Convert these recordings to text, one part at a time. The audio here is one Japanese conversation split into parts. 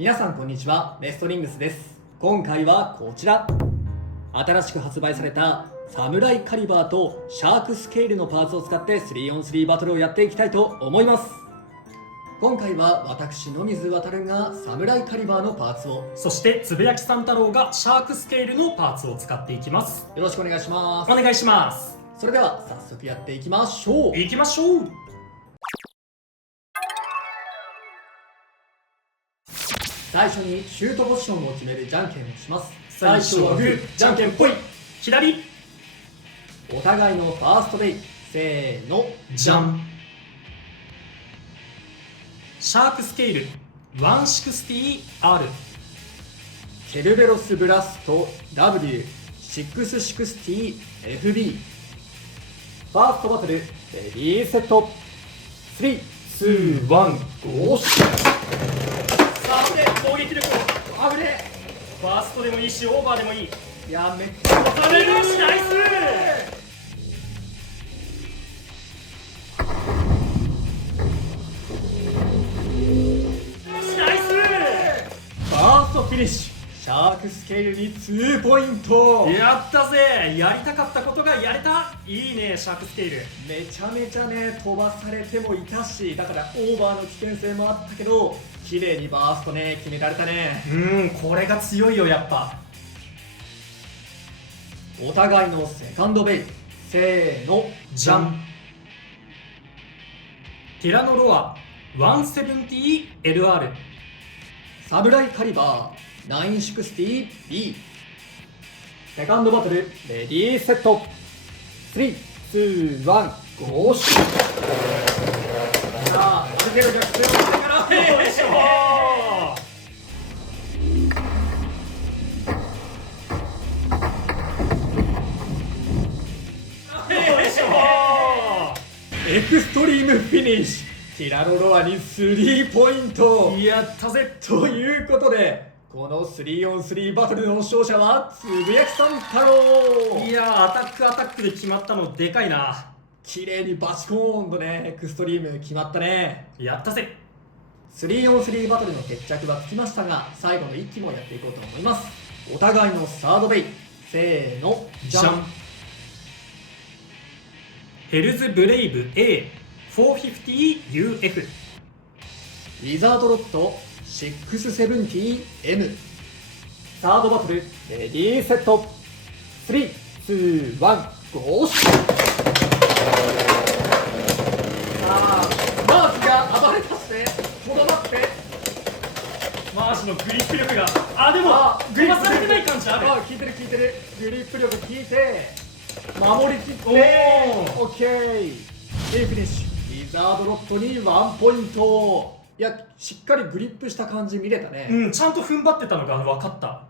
皆さんこんにちは、メストリングスです。今回はこちら、新しく発売されたサムライカリバーとシャークスケールのパーツを使って 3on3 バトルをやっていきたいと思います。今回は私野水航がサムライカリバーのパーツを、そしてつぶやきさん太郎がシャークスケールのパーツを使っていきます。よろしくお願いします。お願いします。それでは早速やっていきましょう。行きましょう。最初にシュートポジションを決めるじゃんけんをします。最初はグー、じゃんけんぽい。左。お互いのファーストベイ、せーの、じゃん。シャークスケール 160R。 ケルベロスブラスト W660FB。 ファーストバトルレディーセット、3、2、1、ゴー。さて攻撃力をあぶねファーストでもいいしオーバーでもいい。え。いや、めっちゃされるし、ナイス。ファーストフィニッシュ。シャークスケールに2ポイント。やったぜ。やりたかったことがやれた。いいね、シャークスケール。めちゃめちゃね、飛ばされてもいたし、だからオーバーの危険性もあったけど、綺麗にバーストね、決められたね。これが強いよ、やっぱ。お互いのセカンドベイ、せーの、じゃん。ティラノロア 170LR。 サムライカリバー 960B。 セカンドバトルレディーセット、3、2、1、ゴーシュ。さあ、ある程度逆転をしてからよいしょエクストリームフィニッシュ。ティラノロアに3ポイント。やったぜ。ということで、この 3on3 バトルの勝者はつぶやきさん太郎。いや、アタックで決まったのでかいな。綺麗にバチコーンとね、エクストリーム決まったね。やったぜ。 3on3 バトルの決着はつきましたが、最後の1機もやっていこうと思います。お互いのサードベイ、せーの、じゃん。ヘルズブレイブ A450UF。 ウィザードロット 670M。 サードバトルレディーセット、3、2、1、ゴーシュ。さあ、マーズが暴れ出してとどまって、マーシのグリップ力がでも飛ばされてない感じある。効いてる効いてる。グリップ力効いて守りきっておオッケー。いいフィニッシュ。ウィザードロットに1ポイント。いや、しっかりグリップした感じ見れたね。ちゃんと踏ん張ってたのが分かった。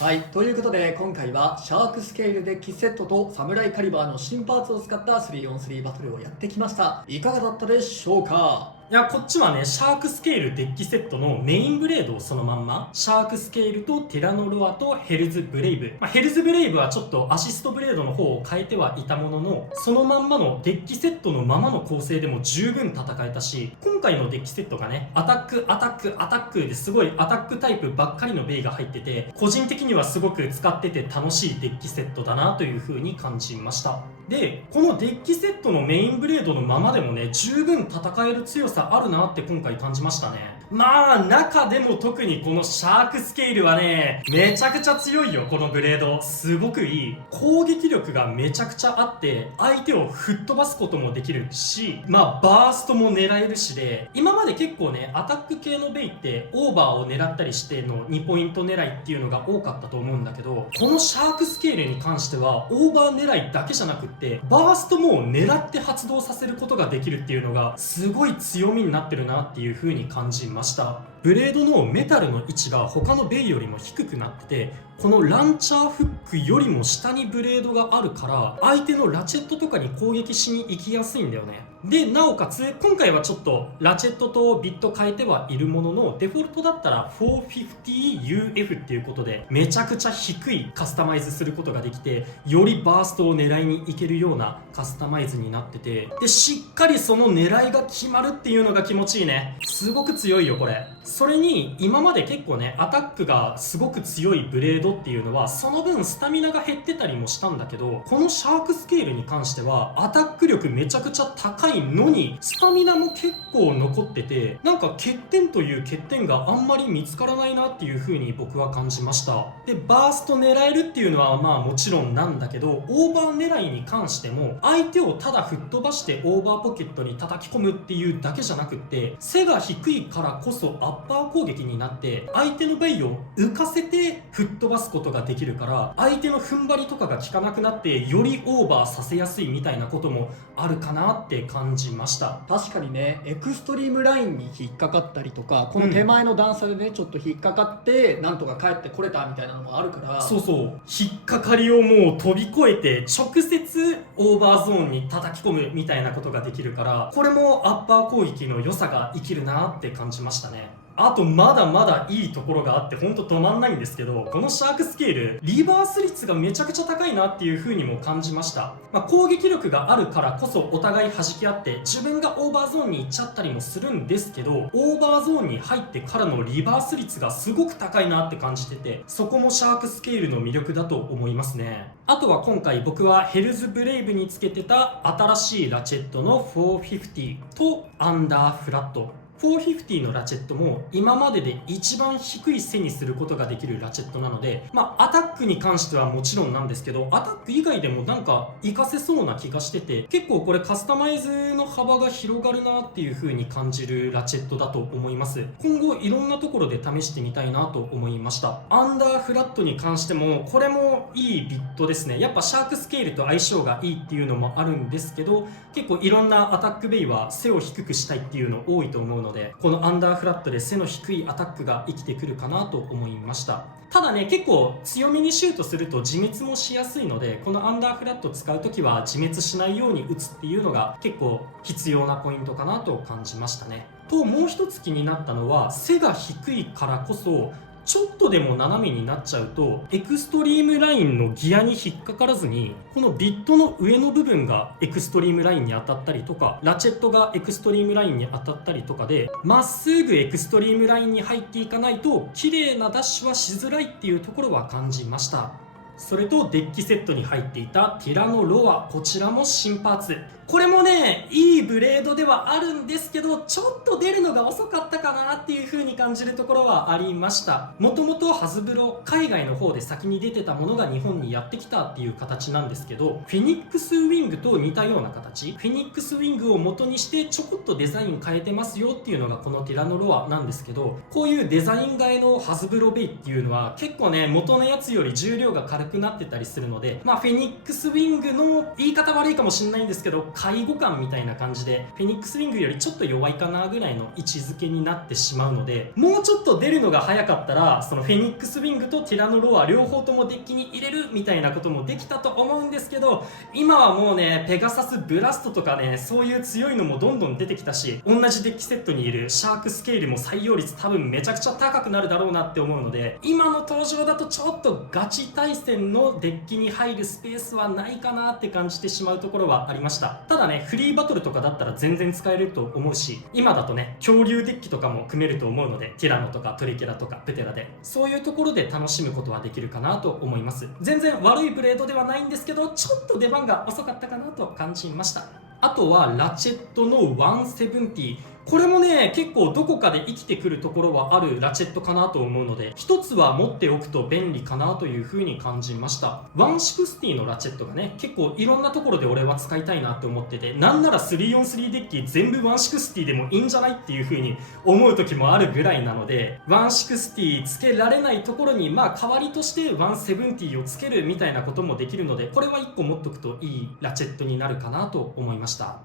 はい、ということで今回はシャークスケールデッキセットとサムライカリバーの新パーツを使った 3on3 バトルをやってきました。いかがだったでしょうか。いや、こっちはね、シャークスケールデッキセットのメインブレードをそのまんま、シャークスケールとティラノロアとヘルズブレイブ、ヘルズブレイブはちょっとアシストブレードの方を変えてはいたものの、そのまんまのデッキセットのままの構成でも十分戦えたし、今回のデッキセットがね、アタックですごいアタックタイプばっかりのベイが入ってて、個人的にはすごく使ってて楽しいデッキセットだなという風に感じました。で、このデッキセットのメインブレードのままでもね、十分戦える強さあるなって今回感じましたね。中でも特にこのシャークスケールはね、めちゃくちゃ強いよ。このブレードすごくいい。攻撃力がめちゃくちゃあって、相手を吹っ飛ばすこともできるし、バーストも狙えるしで、今まで結構ね、アタック系のベイってオーバーを狙ったりしての2ポイント狙いっていうのが多かったと思うんだけど、このシャークスケールに関してはオーバー狙いだけじゃなくって、バーストも狙って発動させることができるっていうのがすごい強みになってるなっていう風に感じました。ブレードのメタルの位置が他のベイよりも低くなってて、このランチャーフックよりも下にブレードがあるから、相手のラチェットとかに攻撃しに行きやすいんだよね。でなおかつ今回はちょっとラチェットとビット変えてはいるものの、デフォルトだったら 450UF っていうことでめちゃくちゃ低いカスタマイズすることができて、よりバーストを狙いにいけるようなカスタマイズになってて、でしっかりその狙いが決まるっていうのが気持ちいいね。すごく強いよこれ。それに今まで結構ねアタックがすごく強いブレードっていうのはその分スタミナが減ってたりもしたんだけど、このシャークスケールに関してはアタック力めちゃくちゃ高いのにスタミナも結構残ってて、なんか欠点という欠点があんまり見つからないなっていう風に僕は感じました。でバースト狙えるっていうのはまあもちろんなんだけど、オーバー狙いに関しても相手をただ吹っ飛ばしてオーバーポケットに叩き込むっていうだけじゃなくって、背が低いからこそアッパー攻撃になって相手のバイを浮かせて吹っ飛ばすことができるから、相手の踏ん張りとかが効かなくなってよりオーバーさせやすいみたいなこともあるかなって感じました。確かにね、エクストリームラインに引っかかったりとか、この手前の段差でねちょっと引っかかってなんとか帰ってこれたみたいなのもあるから、そうそう、引っかかりをもう飛び越えて直接オーバーゾーンに叩き込むみたいなことができるから、これもアッパー攻撃の良さが生きるなって感じましたね。あとまだまだいいところがあってほんと止まんないんですけど、このシャークスケールリバース率がめちゃくちゃ高いなっていう風にも感じました。攻撃力があるからこそお互い弾き合って自分がオーバーゾーンに行っちゃったりもするんですけど、オーバーゾーンに入ってからのリバース率がすごく高いなって感じてて、そこもシャークスケールの魅力だと思いますね。あとは今回僕はヘルズブレイブにつけてた新しいラチェットの450とアンダーフラット。450のラチェットも今までで一番低い背にすることができるラチェットなので、アタックに関してはもちろんなんですけど、アタック以外でもなんか活かせそうな気がしてて、結構これカスタマイズの幅が広がるなっていう風に感じるラチェットだと思います。今後いろんなところで試してみたいなと思いました。アンダーフラットに関してもこれもいいビットですね。やっぱシャークスケールと相性がいいっていうのもあるんですけど、結構いろんなアタックベイは背を低くしたいっていうの多いと思うので、このアンダーフラットで背の低いアタックが生きてくるかなと思いました。ただね、結構強めにシュートすると自滅もしやすいので、このアンダーフラット使うときは自滅しないように打つっていうのが結構必要なポイントかなと感じましたね。ともう一つ気になったのは、背が低いからこそちょっとでも斜めになっちゃうとエクストリームラインのギアに引っかからずに、このビットの上の部分がエクストリームラインに当たったりとか、ラチェットがエクストリームラインに当たったりとかで、まっすぐエクストリームラインに入っていかないと綺麗なダッシュはしづらいっていうところは感じました。それとデッキセットに入っていたティラノロア、こちらも新パーツ。これもねいいブレードではあるんですけど、ちょっと出るのが遅かったかなっていう風に感じるところはありました。もともとハズブロ海外の方で先に出てたものが日本にやってきたっていう形なんですけど、フェニックスウィングと似たような形、フェニックスウィングを元にしてちょこっとデザイン変えてますよっていうのがこのティラノロアなんですけど、こういうデザイン替えのハズブロベイっていうのは結構ね元のやつより重量が軽くなってたりするので、フェニックスウィングの言い方悪いかもしれないんですけど介護感みたいな感じでフェニックスウィングよりちょっと弱いかなぐらいの位置づけになってしまうので、もうちょっと出るのが早かったらそのフェニックスウィングとティラノロア両方ともデッキに入れるみたいなこともできたと思うんですけど、今はもうねペガサスブラストとかねそういう強いのもどんどん出てきたし、同じデッキセットにいるシャークスケールも採用率多分めちゃくちゃ高くなるだろうなって思うので、今の登場だとちょっとガチ対戦のデッキに入るスペースはないかなって感じてしまうところはありました。ただねフリーバトルとかだったら全然使えると思うし、今だとね恐竜デッキとかも組めると思うので、ティラノとかトリケラとかプテラでそういうところで楽しむことはできるかなと思います。全然悪いブレードではないんですけど、ちょっと出番が遅かったかなと感じました。あとはラチェットの170、これもね結構どこかで生きてくるところはあるラチェットかなと思うので、一つは持っておくと便利かなという風に感じました。160のラチェットがね結構いろんなところで俺は使いたいなって思ってて、なんなら 3on3 デッキ全部160でもいいんじゃないっていう風に思う時もあるぐらいなので、160つけられないところに代わりとして170をつけるみたいなこともできるので、これは1個持っとくといいラチェットになるかなと思いました。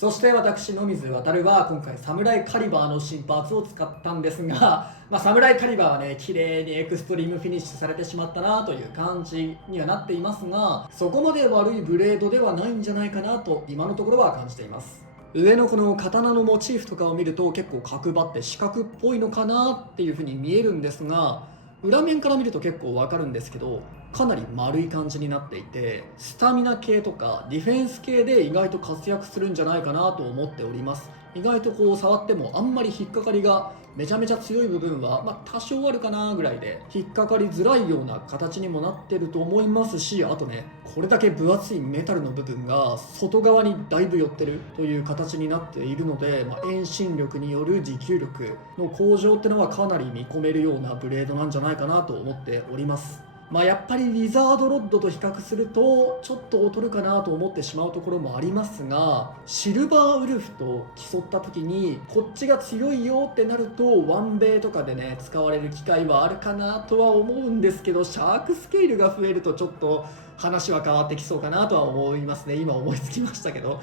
そして私野水航は今回サムライカリバーの新パーツを使ったんですが、サムライカリバーはね綺麗にエクストリームフィニッシュされてしまったなという感じにはなっていますが、そこまで悪いブレードではないんじゃないかなと今のところは感じています。上のこの刀のモチーフとかを見ると結構角張って四角っぽいのかなっていう風に見えるんですが、裏面から見ると結構わかるんですけど、かなり丸い感じになっていて、スタミナ系とかディフェンス系で意外と活躍するんじゃないかなと思っております。意外とこう触ってもあんまり引っかかりがめちゃめちゃ強い部分は、多少あるかなぐらいで引っかかりづらいような形にもなってると思いますし、あとねこれだけ分厚いメタルの部分が外側にだいぶ寄ってるという形になっているので、遠心力による持久力の向上ってのはかなり見込めるようなブレードなんじゃないかなと思っております。やっぱりウィザードロッドと比較するとちょっと劣るかなと思ってしまうところもありますが、シルバーウルフと競った時にこっちが強いよってなるとワンベイとかでね使われる機会はあるかなとは思うんですけど、シャークスケールが増えるとちょっと話は変わってきそうかなとは思いますね。今思いつきましたけど、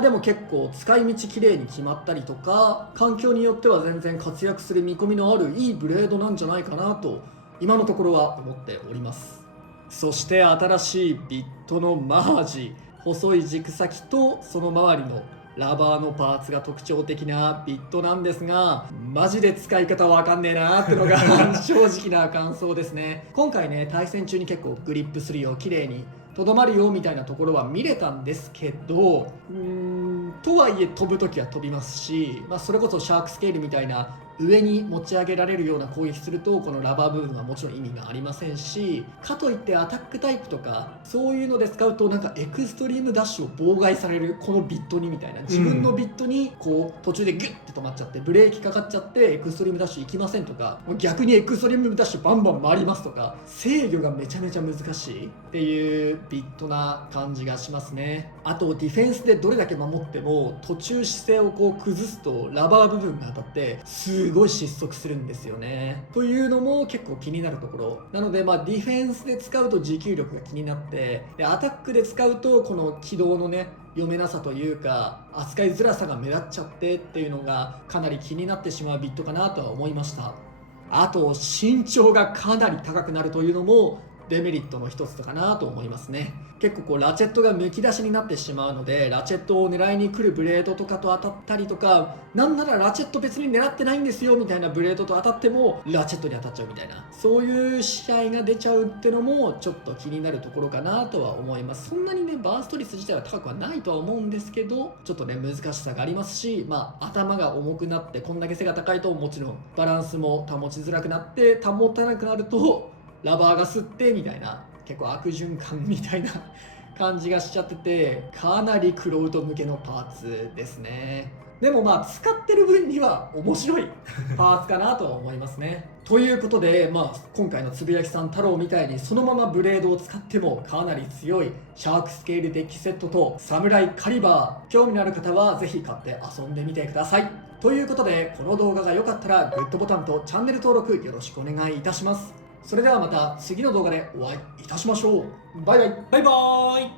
でも結構使い道きれいに決まったりとか、環境によっては全然活躍する見込みのあるいいブレードなんじゃないかなと今のところは思っております。そして新しいビットのマージ、細い軸先とその周りのラバーのパーツが特徴的なビットなんですが、マジで使い方わかんねえなーってのが正直な感想ですね。今回ね対戦中に結構グリップするよ、綺麗にとどまるよみたいなところは見れたんですけど、とはいえ飛ぶ時は飛びますし、それこそシャークスケールみたいな上に持ち上げられるような攻撃するとこのラバー部分はもちろん意味がありませんし、かといってアタックタイプとかそういうので使うとなんかエクストリームダッシュを妨害されるこのビットにみたいな、自分のビットにこう途中でギュッて止まっちゃってブレーキかかっちゃってエクストリームダッシュ行きませんとか、逆にエクストリームダッシュバンバン回りますとか、制御がめちゃめちゃ難しいっていうビットな感じがしますね。あとディフェンスでどれだけ守っても途中姿勢をこう崩すとラバー部分が当たってすごい失速するんですよね。というのも結構気になるところなので、ディフェンスで使うと持久力が気になって、でアタックで使うとこの軌道のね読めなさというか扱いづらさが目立っちゃってっていうのがかなり気になってしまうビットかなとは思いました。あと身長がかなり高くなるというのもデメリットの一つかなと思いますね。結構こうラチェットがむき出しになってしまうので、ラチェットを狙いに来るブレードとかと当たったりとか、なんならラチェット別に狙ってないんですよみたいなブレードと当たってもラチェットに当たっちゃうみたいな、そういう試合が出ちゃうってのもちょっと気になるところかなとは思います。そんなにねバースト率自体は高くはないとは思うんですけど、ちょっとね難しさがありますし、頭が重くなってこんだけ背が高いともちろんバランスも保ちづらくなって、保たなくなるとラバーが吸ってみたいな、結構悪循環みたいな感じがしちゃってて、かなりクロウド向けのパーツですね。でも使ってる分には面白いパーツかなとは思いますね。ということで、今回のつぶやきさん太郎みたいにそのままブレードを使ってもかなり強いシャークスケールデッキセットとサムライカリバー、興味のある方はぜひ買って遊んでみてください。ということでこの動画が良かったらグッドボタンとチャンネル登録よろしくお願いいたします。それではまた次の動画でお会いいたしましょう。バイバイ。バイバーイ。